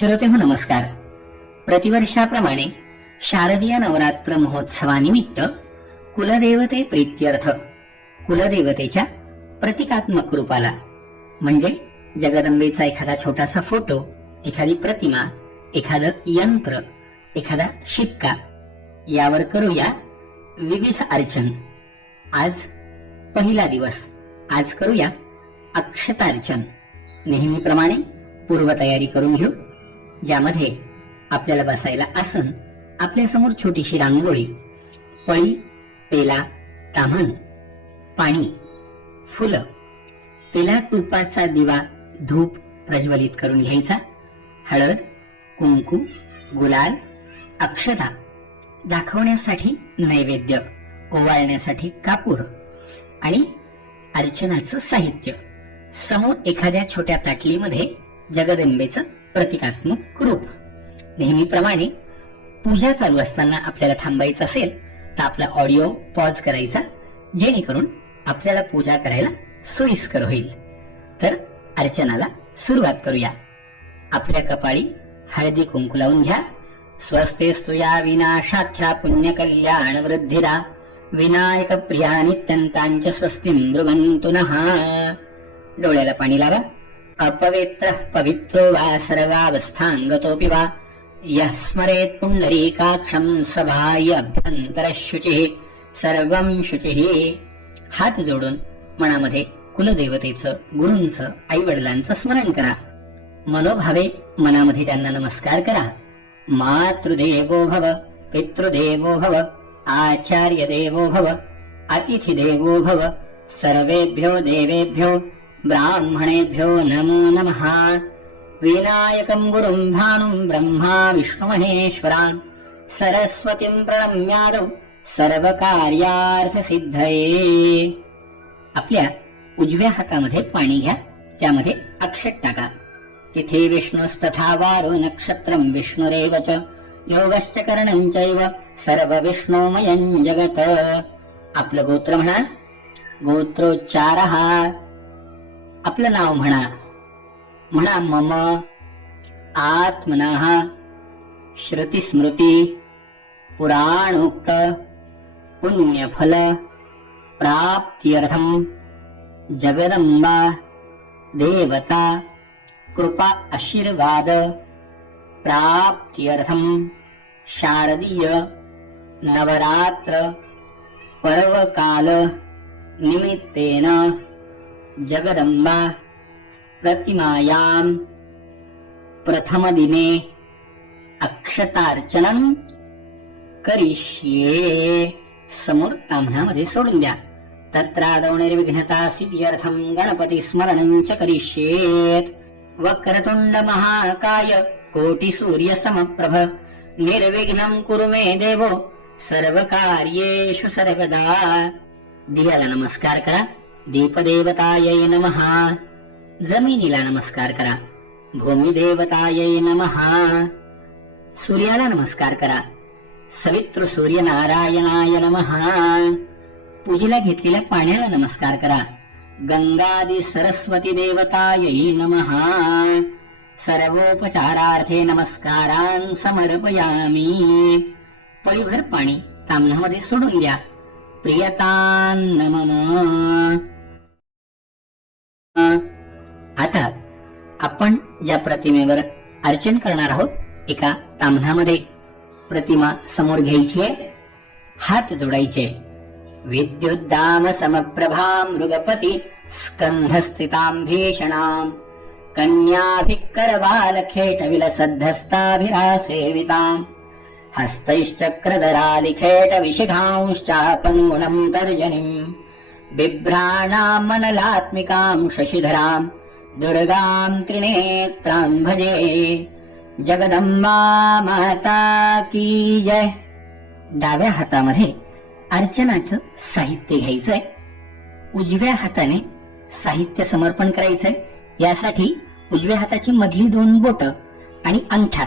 श्रोते हो नमस्कार. प्रतिवर्षाप्रमाणे शारदीय नवरात्र महोत्सवानिमित्त कुलदेवते प्रीत्यर्थ कुलदेवतेच्या प्रतिकात्मक रूपाला म्हणजे जगदंबेचा एखादा छोटासा फोटो एखादी प्रतिमा एखादं यंत्र एखादा शिक्का यावर करूया विविध अर्चन. आज पहिला दिवस आज करूया अक्षतार्चन. नेहमीप्रमाणे पूर्वतयारी करून घेऊ. ज्यामध्ये आपल्याला बसायला आसन आपल्यासमोर छोटीशी रांगोळी पळी पेला ताम्हण पाणी फुलं पेला तुपाचा दिवा धूप प्रज्वलित करून घ्यायचा. हळद कुंकू गुलाल अक्षता दाखवण्यासाठी नैवेद्य ओवाळण्यासाठी कापूर आणि अर्चनाचं साहित्य. समोर एखाद्या छोट्या ताटलीमध्ये जगदंबेचं प्रतिकात्मक रूप. नेहमीप्रमाणे पूजा चालू असताना आपल्याला थांबायचं असेल तर आपला ऑडिओ पॉज करायचा जेणेकरून आपल्याला पूजा करायला सोयीस्कर होईल. तर अर्चनाला सुरुवात करूया. आपल्या कपाळी हळदी कुंकू लावून घ्या. स्वस्ते स्तुया विनाशाख्या पुण्य कल्याण वृद्धिरा. विनायक प्रिया नित्यंतांच्या स्वस्ती मृगंतु डोळ्याला पाणी लावा. अपवित्रः पवित्रो वा सर्वावस्थाङ्गतोऽपि वा। यः स्मरेत् पुण्डरीकाक्षम् सभाय अभ्यंतर शुचिः सर्वं शुचिः। हात जोडून मनामध्ये कुलदेवतेचं गुरूंचं आई वडिलांचं स्मरण करा। मनोभावे मनामध्ये त्यांना नमस्कार करा। मातृदेवो भव पितृदेवो भव आचार्य देवो भव अतिथिदेवो भव सर्वेभ्यो देवेभ्यो ब्राह्मणेभ्यो नमो नमः। विनायकं गुरुं भानुं ब्रह्मा विष्णुमहेश्वरान् सरस्वतीं प्रणम्यादौ सर्वकार्यार्थसिद्धये। आपल्या उजव्या हातामध्ये पाणी घ्या त्यामध्ये अक्षत टाका। तिथे विष्णुस्तथा वारो नक्षत्रं विष्णुरेव च योगश्च करणं चैव सर्व विष्णुमयं जगत। आपलं गोत्र म्हणा। गोत्रोच्चार आपलं नाव म्हणा. म्हणा मम आत्मनः श्रुतिस्मृती पुराणोक्त पुण्यफल प्राप्त्यर्थम जगदंबा देवता कृपा आशीर्वाद प्राप्त्यर्थम शारदीय नवरात्र पर्वकाल निमित्तेन जगदंबा प्रतिमायां प्रथमदिने अक्षतार्चनं करिष्ये। समोर ताम्हणामध्ये सोडून द्या। तत्रादौ निर्विघ्नता सिद्ध्यर्थं गणपती स्मरणं च करिष्येत। वक्रतुंड महाकाय कोटी सूर्य समप्रभ निर्विघ्नं कुरु मे देवो। सर्व कार्येषु सर्वदा। दिव्याला नमस्कार करा। दीपदेवतायै नमः। जमिनीला नमस्कार करा। भूमिदेवतायै नमः। सूर्याला नमस्कार करा। सवित्र सूर्य नारायणाय नमः। पूजेला घेतलेल्या पाण्याला नमस्कार करा। गंगादि सरस्वती देवतायै नमः। सर्वोपचारार्थे नमस्कारान् समर्पयामी। पळीभर पाणी ताम्हणामध्ये सोडून द्या। प्रियतान मम आपण ज्या प्रतिमेवर अर्चन करणार आहोत एका ताम्हणामध्ये प्रतिमा समोर घ्यायची आहे. हात जोडायचे. विद्युद्दाम समप्रभा मृगपती स्कंधस्थितां भीषणां हस्तैश्चक्रधरा लिखेट हस्तैश्चक्रधरालिखेट विशिखांश्चापङ्गुणं तर्जनीम्। बिभ्राणां शशिधराम्। दुर्गाम् त्रिनेत्राम् भजे। जगदम्बा माता की जय। डाव्या हातामध्ये अर्चनाचं साहित्य घ्यायचंय. उजव्या हाताने साहित्य समर्पण करायचंय. यासाठी उजव्या हाताची मधली दोन बोट आणि अंगठा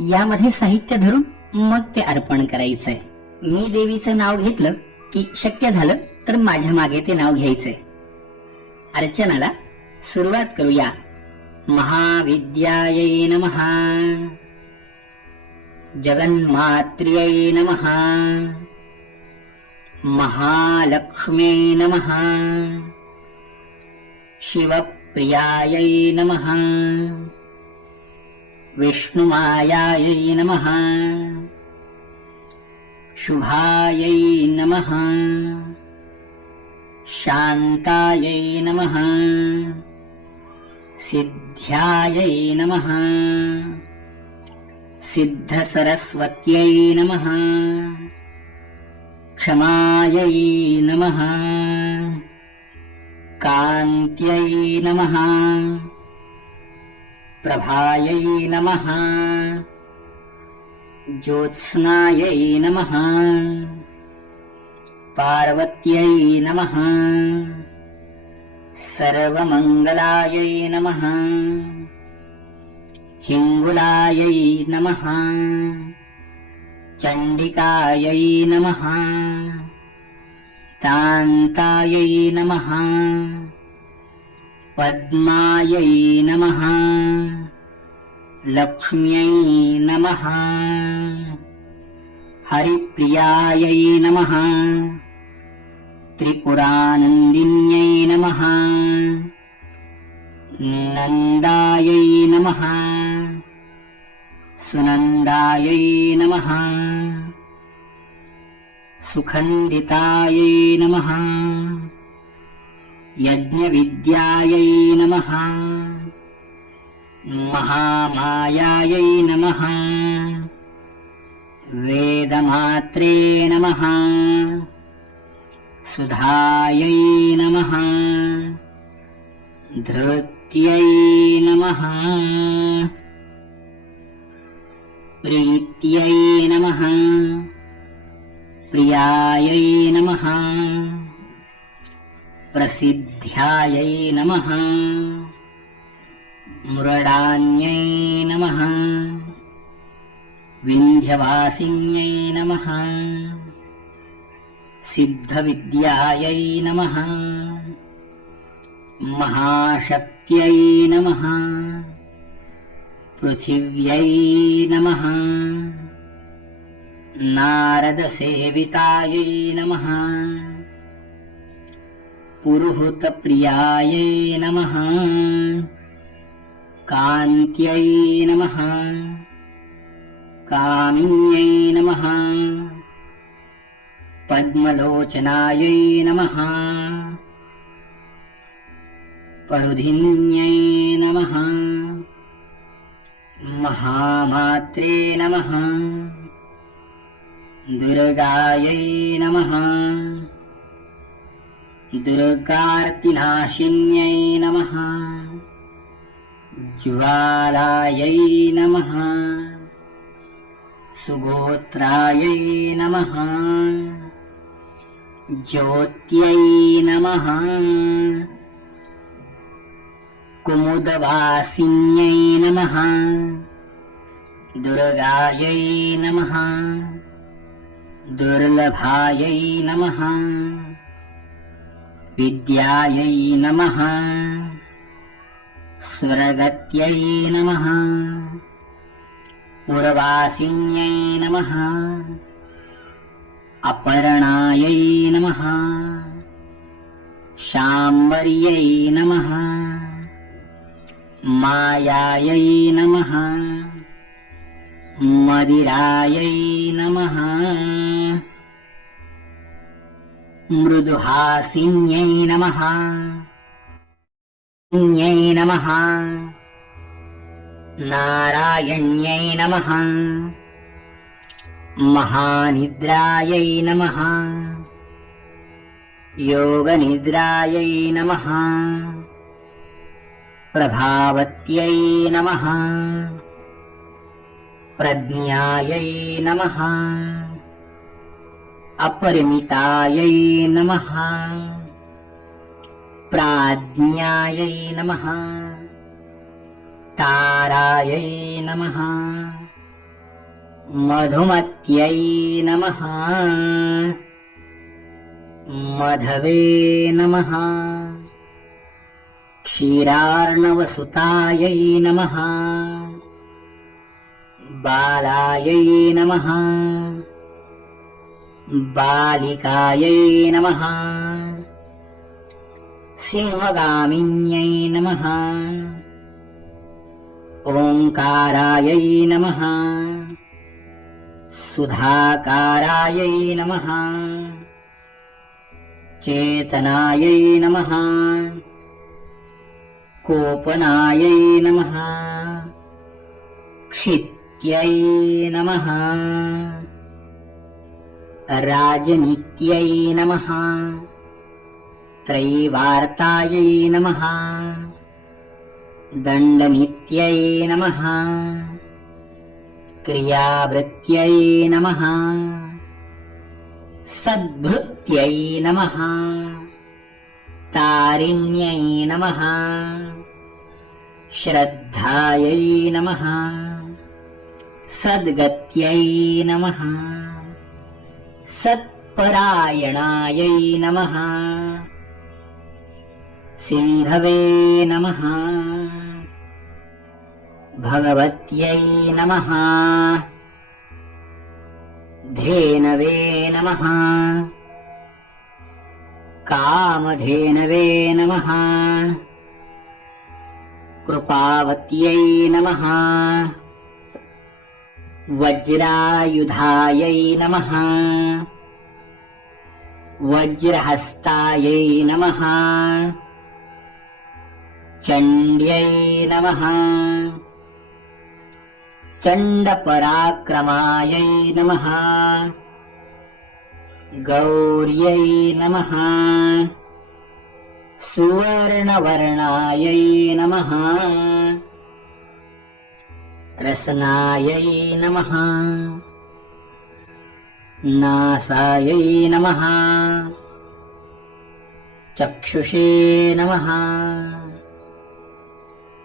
यामध्ये साहित्य धरून मग ते अर्पण करायचंय. मी देवीचं नाव घेतलं की शक्य झालं तर माझ्या मागे ते नाव घ्यायचंय. अर्चनाला सुरुवात करूया. महाविद्यायै नमः. जगन्मात्र्यै नमः. महालक्ष्म्यै नमः. शिवप्रियायै नमः. विष्णुमायायै नमः. शुभायै नमः. शान्तायै नमः सिद्ध्यायै नमः। सिद्धसरस्वत्यै नमः। क्षमायै नमः। कान्त्यै नमः। प्रभायै नमः। ज्योत्स्नायै नमः। पार्वत्यै नमः सर्वमङ्गलायै नमः। हिङ्गुलायै नमः। चण्डिकायै नमः। तान्तायै नमः। पद्मायै नमः। लक्ष्म्यै नमः। हरिप्रियायै नमः त्रिपुरानन्दिन्यै नमः। नन्दायै नमः। सुनन्दायै नमः। सुखन्दितायै नमः। यज्ञविद्यायै नमः। महामायायै नमः। वेदमात्रे नमः सुधायै नमः। धृत्यै नमः। प्रीत्यै नमः। प्रियायै नमः। प्रसिद्ध्यायै नमः। मृडान्यै नमः। विन्ध्यवासिन्यै नमः सिद्धविद्यायै नमः। महाशक्त्यै नमः। पृथिव्यै नमः। नारदसेवितायै नमः। पुरुहूतप्रियायै नमः। कान्त्यै नमः। कामिन्यै नमः पद्मलोचनायै नमः। परुधिन्यै नमः। महामात्रे नमः। दुर्गायै नमः। दुर्गार्तिनाशिन्यै नमः। ज्वालायै नमः। सुगोत्रायै नमः ज्योत्यै नमः। कुमुदवासिन्यै नमः। दुर्गायै नमः। दुर्लभायै नमः। विद्यायै नमः। स्वर्गत्यै नमः। पुरवासिन्यै नमः अपर्णायै नमः। शाम्बर्यै नमः। मायायै नमः। मदिरायै नमः। मृदुहासिन्यै नमः। नारायण्यै नमः महानिद्रायै नमः। योगनिद्रायै नमः। प्रभावत्यै नमः। प्रज्ञायै नमः। अपरिमितायै नमः। प्राज्ञायै नमः। तारायै नमः मधुमत्यै नमः। मधवे नमः। क्षीरार्णवसुतायै नमः। बालायै नमः। बालिकायै नमः। सिंहगामिन्यै नमः। ओङ्कारायै नमः सुधाकारायै नमः। चेतनायै नमः। कोपनायै नमः। क्षित्यै नमः। राजनीत्यै नमः। त्रैवार्तायै नमः। दण्डनीत्यै नमः क्रियावृत्त्यै नमः। सद्भृत्यै नमः। तारिण्यै नमः। श्रद्धायै नमः। सद्गत्यै नमः। सत्परायणायै नमः। सिन्धवे नमः भगवत्यै नमः। धेनवे नमः। कामधेनवे नमः। कृपावत्यै नमः। वज्रायुधायै नमः। वज्रहस्तायै नमः। चण्ड्यै नमः चण्डपराक्रमायै नमः। गौर्यै नमः। सुवर्णवर्णायै नमः। रसनायै नमः। नासायै नमः। चक्षुषे नमः।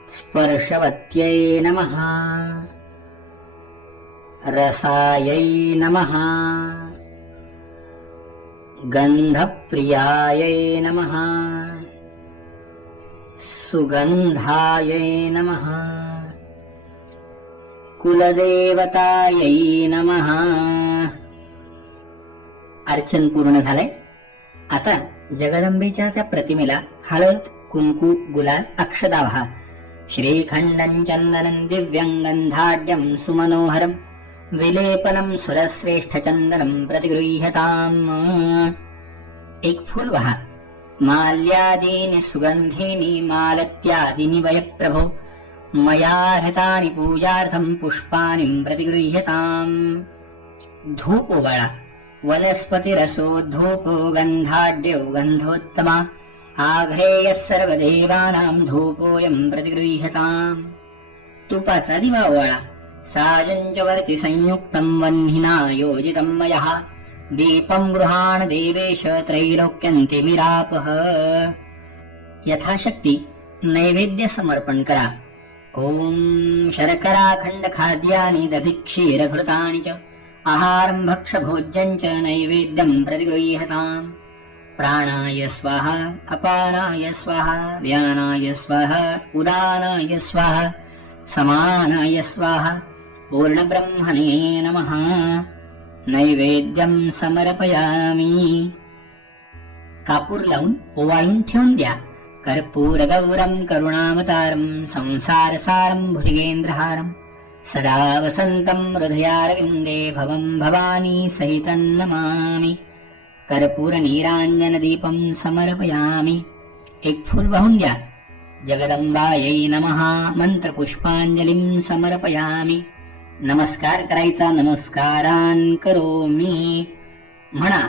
स्पर्शवत्यै नमः रसायै नमः। गन्धप्रियायै नमः। सुगन्धायै नमः। कुलदेवतायै नमः। अर्चन पूर्ण झालंय. आता जगदंबेच्या त्या प्रतिमेला हळद कुंकू गुलाल अक्षदावहा श्रीखण्डं चन्दनं दिव्यं गन्धाढ्यं सुमनोहरं विलेपनं सुरश्रेष्ठचन्दनं प्रतिगृह्यताम्। एक फूल वहा। माल्यादीनि सुगन्धीनि मालत्यादीनि वयप्रभो। मया हृतानि पूजार्थं पुष्पाणि प्रतिगृह्यताम्। धूप ओवाळा वनस्पतिरसो धूपो गन्धाढ्यो गन्धोत्तमा। आघ्रेयः सर्वदेवानां धूपोऽयं प्रतिगृह्यताम्। तुपाचा दिवा ओवाळा सायञ्चवर्ति संयुक्तं वह्निना योजितं मयः। दीपं गृहाण देवेश त्रैलोक्यन्तिमिरापः यथाशक्ती नैवेद्य समर्पण करा। ॐ शर्कराखण्डखाद्यानि दधि क्षीरघृतानि च। आहारं भक्षभोज्यं च नैवेद्यं प्रतिगृह्यताम्। प्राणाय स्वाहा अपानाय स्वाहा व्यानाय स्वाहा उदानाय स्वाहा समानाय स्वाहा। पूर्णब्रह्मणे नमः। नैवेद्यं समर्पयामि। कापूर लावून ओवाळून ठेवून द्या. कर्पूरगौरं करुणावतारं संसारसारं भुजगेन्द्रहारं सदा वसन्तं हृदयारविन्दे भवं भवानी सहितं नमामि। कर्पूरनीराञ्जनदीपं समर्पयामि। एक फूल वाहून द्या। जगदंबायै नमः। मंत्रपुष्पांजलीं समर्पयामि नमस्कार करायचा नमस्कारान करोमि म्हणा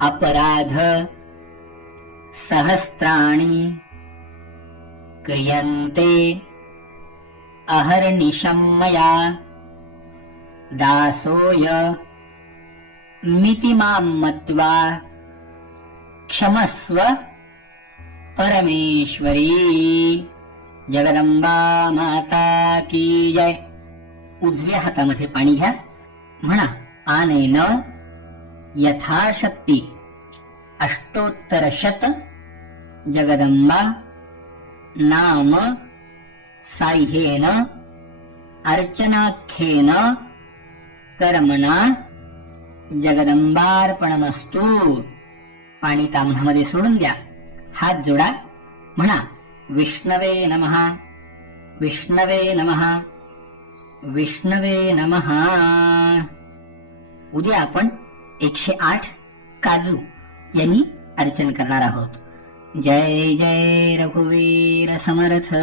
अपराध सहस्त्राणी क्रियन्ते अहर्निशम्मया दासोय मिति मां मत्वा क्षमस्व परमेश्वरी. जगदंबा माता की जय. उजव्या हातामध्ये पाणी घ्या. म्हणा आनेन यथाशक्ती. अष्टोत्तर शत जगदंबा नाम साह्येन अर्चनाख्येन कर्मणा जगदंबार्पणमस्तू. पाणी ताम्हणामध्ये सोडून द्या. हात जोडा. म्हणा विष्णवे नमहा विष्णवे नमहा विष्णवे नमहा उद्या आपण एकशे आठ काजू यांनी अर्चन करणार आहोत. जय जय रघुवीर समर्थ.